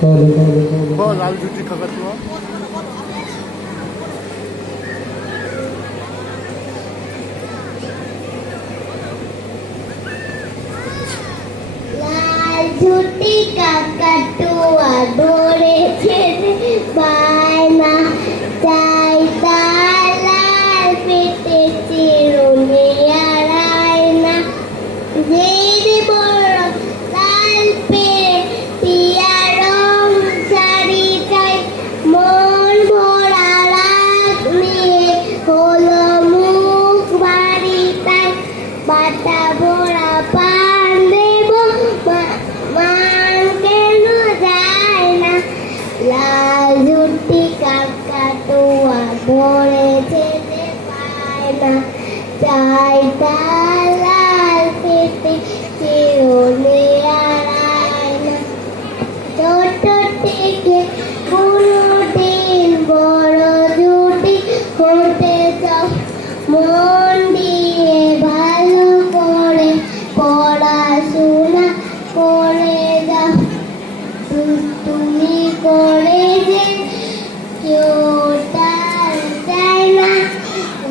লাল ঝুটি কাকাতুয়া। লাল ঝুটি কাকাতুয়া ধরেছে বায়না, চাই তার লাল পেটে চিরুনি আর আয়না। যেই বড় লাল পেটিয়া রং শাড়ি চাই, মন ভরা রাগ নিয়ে হলো মুখ বাড়ি তাই। বাটা ভরা পান দেব, মান কেন যায় না। লাল ঝুটি কাকাতুয়া ধরেছে যে পায় না, চাই তার লাল পেটে চিরুনি আর আয়না। ছোট থেকে কোনদিন বড় ঝুটি হতে চাও, মন দিয়ে ভালো করে পড়াশোনা করে যাও। তুমি করে যে কেউ তার চায় না।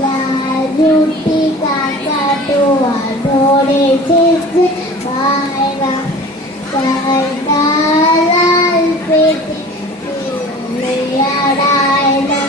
লাল ঝুটি কাকাতুয়া ধরেছে যে পায়রা, চাই তার লাল পেটে চিরুনি আর আয়না।